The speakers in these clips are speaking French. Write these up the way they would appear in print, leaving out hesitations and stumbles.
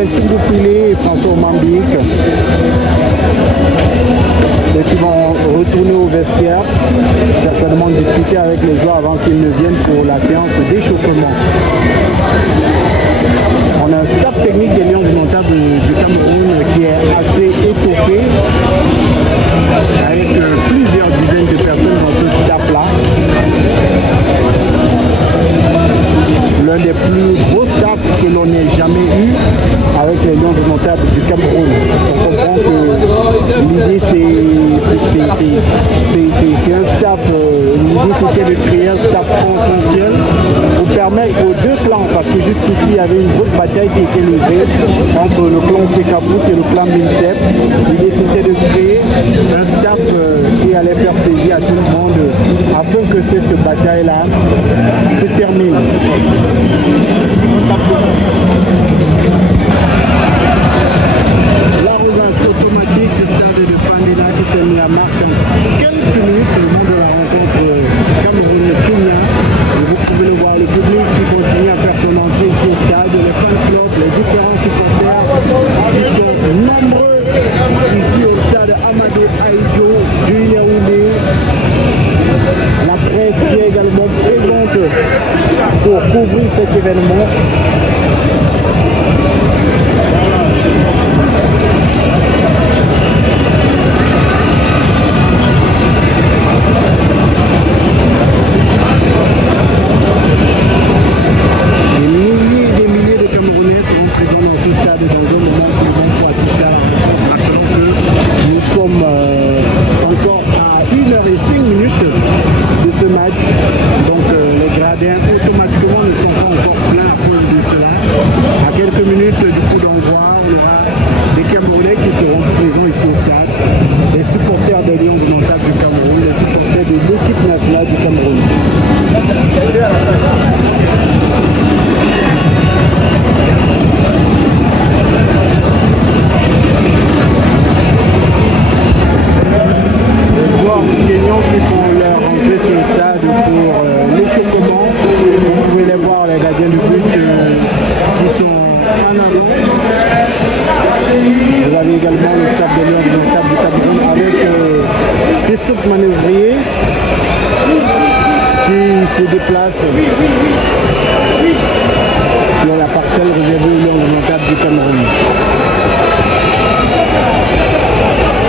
Saint-Yves du Filet et François Mambique. Et qui vont retourner au vestiaire, certainement discuter avec les joueurs avant qu'ils ne viennent pour la séance d'échauffement. On a un staff technique des Lions indomptables du Cameroun qui est assez étoffé, avec plusieurs dizaines de personnes dans ce staff-là. L'un des plus gros staffs que l'on ait jamais eu avec les Lions indomptables du Cameroun. On comprend que l'idée c'est un staff, l'idée c'était de créer un staff consensuel pour permettre aux deux clans, parce que jusqu'ici il y avait une grosse bataille qui était levée entre le clan Fekapout et le clan Minsep. L'idée c'était de créer un staff qui allait faire plaisir à tout le monde afin que cette bataille-là se termine. L'arrosage automatique du stade de Fandina qui s'est mis à marche en quelques minutes, c'est le moment de la rencontre Cameroun-Kenya. Vous pouvez le voir, le public qui continue à faire son entrée ici au stade, les fan clubs, les différents supporters qui sont nombreux ici au stade Amadou Ahidjo du Yaoundé. La presse qui est également présente pour couvrir cet événement. Des milliers de Camerounais seront présents dans ce stade dans un moment suivant pour assister à la rencontre, rappelant que nous sommes encore à 1h05 de ce match. Donc les gradins automatiquement ne sont pas encore pleins à cause de cela. À quelques minutes du coup d'envoi, il y aura des Camerounais qui seront présents ici au stade, les supporters des Lions indomptables du Cameroun, les supporters de l'équipe nationale du Cameroun. Les joueurs kenyans qui font leur entrée sur le stade pour l'échauffement. Vous pouvez les voir, les gardiens du but qui sont en avant. Vous avez également le staff des Lions indomptables du Cameroun avec Christophe Manœuvrier qui se déplace sur la parcelle réservée aux Lions indomptables du Cameroun.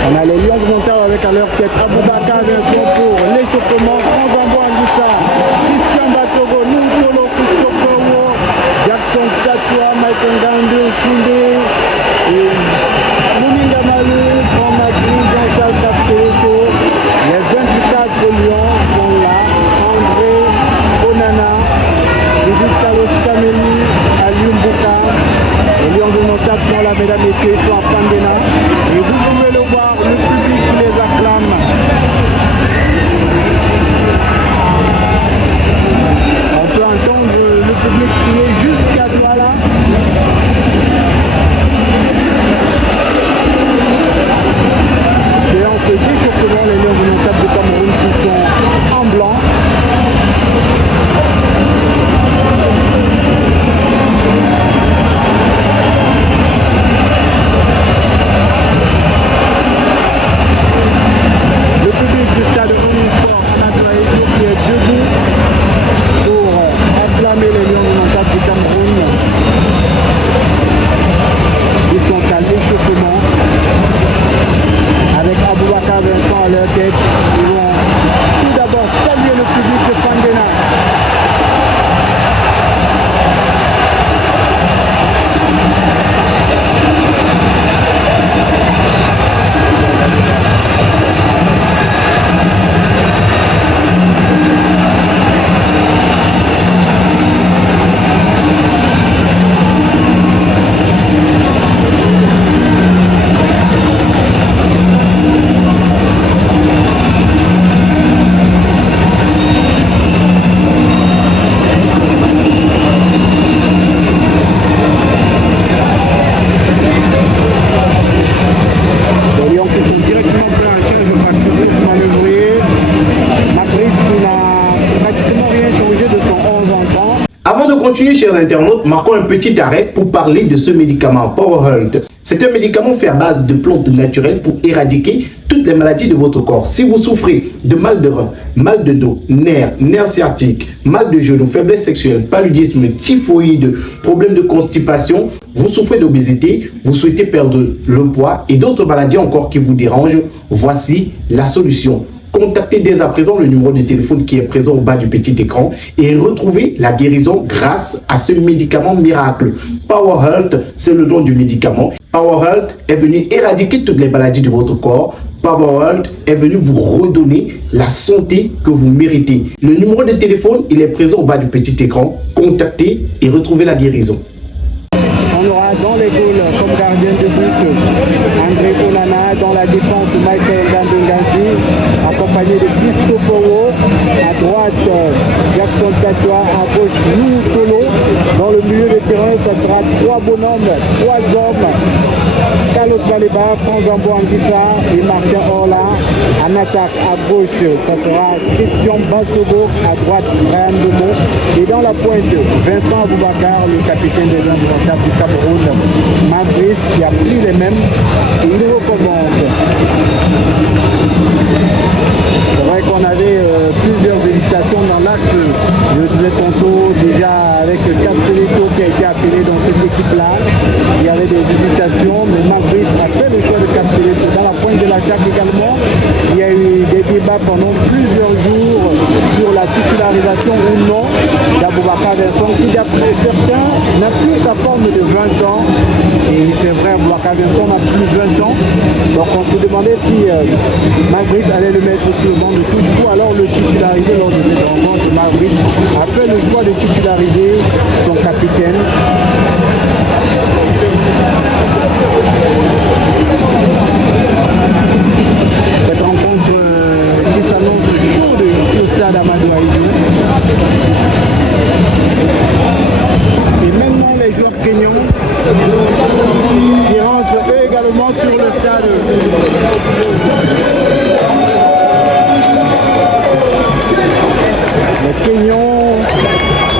On a les Lions indomptables avec à leur tête Aboubakar Vincent pour l'échauffement, Franck Anguissa, Christian Batogo, Nuntolo, Christophe Owo, Jackson Tchatua, Michael Gandou, Koundé, Mouninga Malou, Franck Magri, Jean-Charles Casteleko. Les 24 Lions sont là, André Onana, Idriss Carlos Kameli, Aliou Mbouka. Les Lions indomptables sont là, mesdames et messieurs, sont à Fandena. Et vous pouvez le voir, le public qui les acclame. On peut entendre le public crier jusqu'à Douala. Séance d'échauffement, les Lions indomptables du Cameroun qui sont en blanc. continuer, chers internautes, marquons un petit arrêt pour parler de ce médicament PowerHealth. C'est un médicament fait à base de plantes naturelles pour éradiquer toutes les maladies de votre corps. Si vous souffrez de mal de rein, mal de dos, nerfs sciatiques, mal de genoux, faiblesse sexuelle, paludisme, typhoïde, problème de constipation, vous souffrez d'obésité, vous souhaitez perdre le poids et d'autres maladies encore qui vous dérangent, voici la solution. Contactez dès à présent le numéro de téléphone qui est présent au bas du petit écran et retrouvez la guérison grâce à ce médicament miracle. PowerHealth, c'est le nom du médicament. PowerHealth est venu éradiquer toutes les maladies de votre corps. PowerHealth est venu vous redonner la santé que vous méritez. Le numéro de téléphone, il est présent au bas du petit écran. Contactez et retrouvez la guérison. On aura dans les goals comme gardien de but André Onana, dans la défense Michael Gandengazi, accompagné de Christophe. À droite Jackson Tatoua, à gauche Louis Solo. Dans le milieu de terrain, ça sera 3 bonhommes, 3 hommes. Carlos Baleba, Franz Zambo Anguissa et Martin Orla. En attaque à gauche, ça sera Christian Bassogo, à droite Brian Demo. Et dans la pointe, Vincent Aboubakar, le capitaine des Lions du Cameroun. Madrid qui a pris les mêmes et il recommence. C'est vrai qu'on avait plusieurs hésitations dans l'axe. Je disais tantôt déjà avec Castelletto qui a été appelé dans cette équipe-là. Il y avait des hésitations, mais Madrid a fait le choix de Castelletto. Dans la pointe de l'attaque également, il y a eu des débats pendant plusieurs jours sur la titularisation ou non d'Aboubacar Vincent, qui d'après certains n'a plus sa forme de 20 ans. Et c'est vrai, Aboubacar Vincent n'a plus 20 ans. Donc on se demandait si Madrid allait le mettre sur le banc de touche ou alors le titulariser lors de cette rencontre. Madrid a fait le choix de titulariser son capitaine. Cette rencontre qui s'annonce chaude ici au stade Amadou Ahidjo. Et maintenant les joueurs kenyans qui rentrent eux également sur le stade. Les Kenyans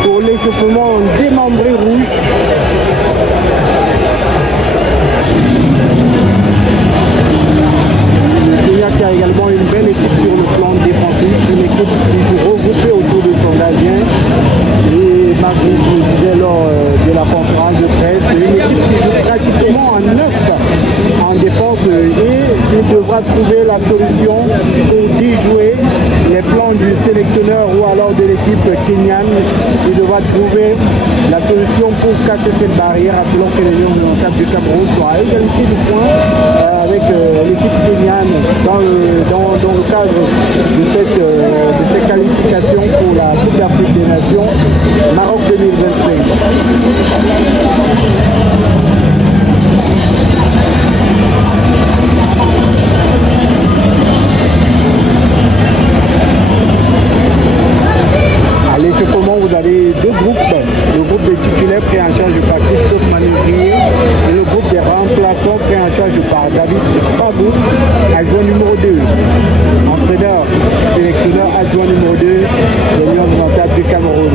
pour l'échauffement en démembré rouge. Le Kenya qui a également une belle équipe sur le plan défensif, une équipe qui joue regroupée autour de son gardien. Et Marcus le disait lors de la conférence de presse, une équipe qui joue pratiquement en 9 en défense et il devra trouver la solution pour déjouer les plans du sélectionneur ou alors de l'équipe kenyane. Il devra trouver la solution pour casser cette barrière, appelant que les Lions du Cameroun sont à égalité de points avec l'équipe kenyane dans le cadre de cette qualification pour la Coupe d'Afrique des Nations Maroc 2025. À l'échauffement, vous avez deux groupes. Le groupe des titulaires pris en charge par Christophe Manuvrier et le groupe des remplaçants pris en charge par David Fabou, adjoint numéro 2. Entraîneur, sélectionneur adjoint numéro 2 de l'Union orientale du Cameroun.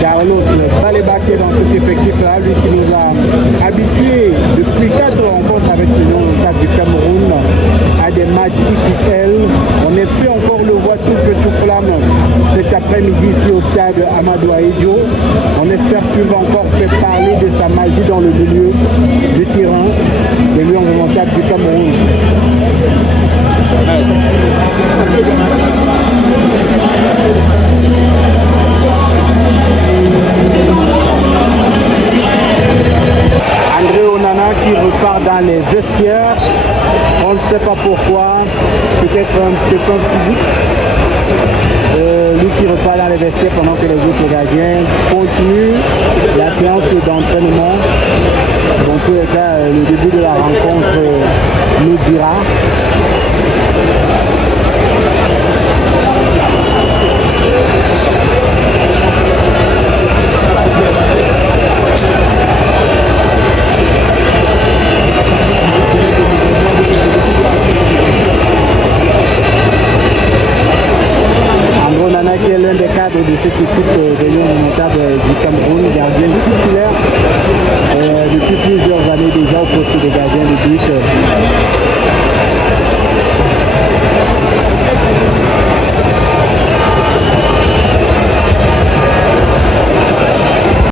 Carlos Baleba qui est dans cet effectif-là, lui qui nous a habitués depuis 4 rencontres avec l'Union orientale du Cameroun à des matchs XXL. On espère encore le voir tout que tout flamme cet après-midi ici au stade Amadou Ahidjo. On espère qu'il va encore faire parler de sa magie dans le milieu du terrain de l'Union orientale du Cameroun. André Onana qui repart dans les vestiaires. On ne sait pas pourquoi, peut-être un séquence physique. Lui qui repart dans les vestiaires pendant que les autres gardiens continuent la séance d'entraînement. Donc le début de la rencontre nous dira. André Onana qui est l'un des gardien de cette